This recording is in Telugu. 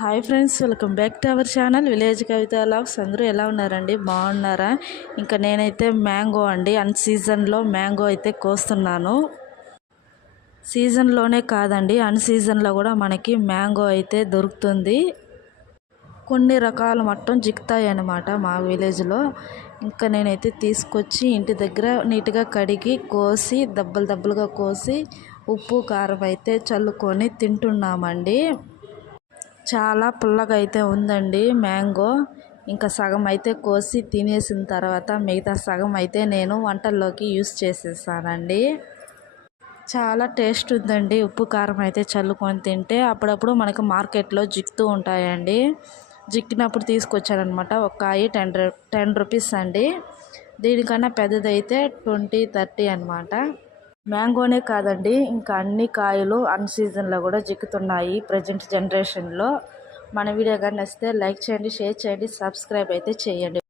Hi friends, welcome back to our channel village Kavitha vlogs. అందరూ ఎలా ఉన్నారండి? బాగున్నారా? ఇంకా నేనైతే మ్యాంగో అండి, అన్ సీజన్లో మ్యాంగో అయితే కోస్తున్నాను. సీజన్లోనే కాదండి, అన్ సీజన్లో కూడా మనకి మ్యాంగో అయితే దొరుకుతుంది. కొన్ని రకాలు మొత్తం జిక్కుతాయి అన్నమాట మా విలేజ్లో. ఇంకా నేనైతే తీసుకొచ్చి ఇంటి దగ్గర నీట్గా కడిగి కోసి దబ్బలుగా కోసి ఉప్పు కారం అయితే చల్లుకొని తింటున్నామండి. చాలా పుల్లగా అయితే ఉందండి మ్యాంగో. ఇంకా సగం అయితే కోసి తినేసిన తర్వాత మిగతా సగం అయితే నేను వంటల్లోకి యూస్ చేసేసానండి. చాలా టేస్ట్ ఉందండి. ఉప్పు కారం అయితే చల్లుకొని తింటే అప్పుడప్పుడు మనకు మార్కెట్లో జిక్కుతూ ఉంటాయండి. జిక్కినప్పుడు తీసుకొచ్చారనమాట. ఒక కాయ 10 రూపీస్ అండి. దీనికన్నా పెద్దదైతే 20, 30 అనమాట. మ్యాంగోనే కాదండి, ఇంకా అన్ని కాయలు అన్ సీజన్లో కూడా జిక్కుతున్నాయి ప్రజెంట్ జనరేషన్లో. మన వీడియో కానీ నచ్చితే లైక్ చేయండి, షేర్ చేయండి, సబ్స్క్రైబ్ అయితే చేయండి.